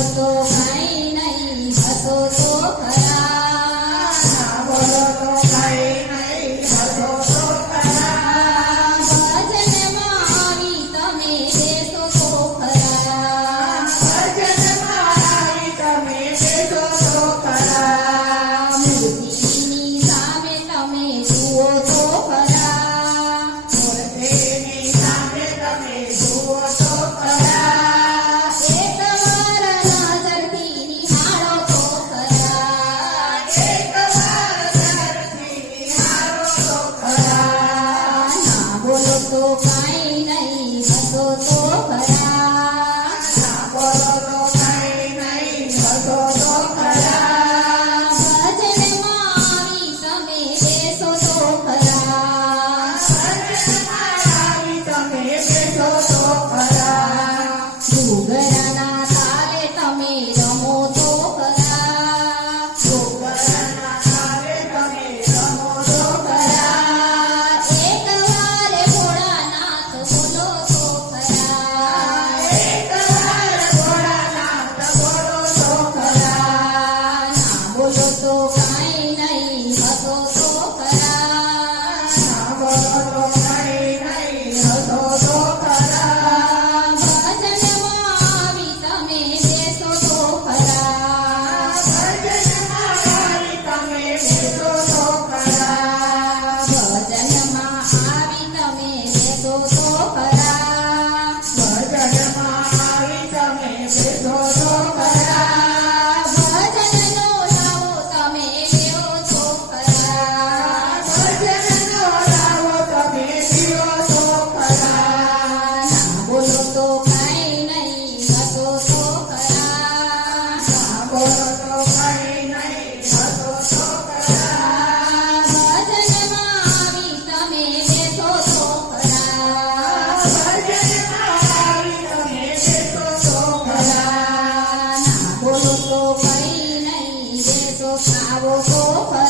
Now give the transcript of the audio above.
fotos. 那我不会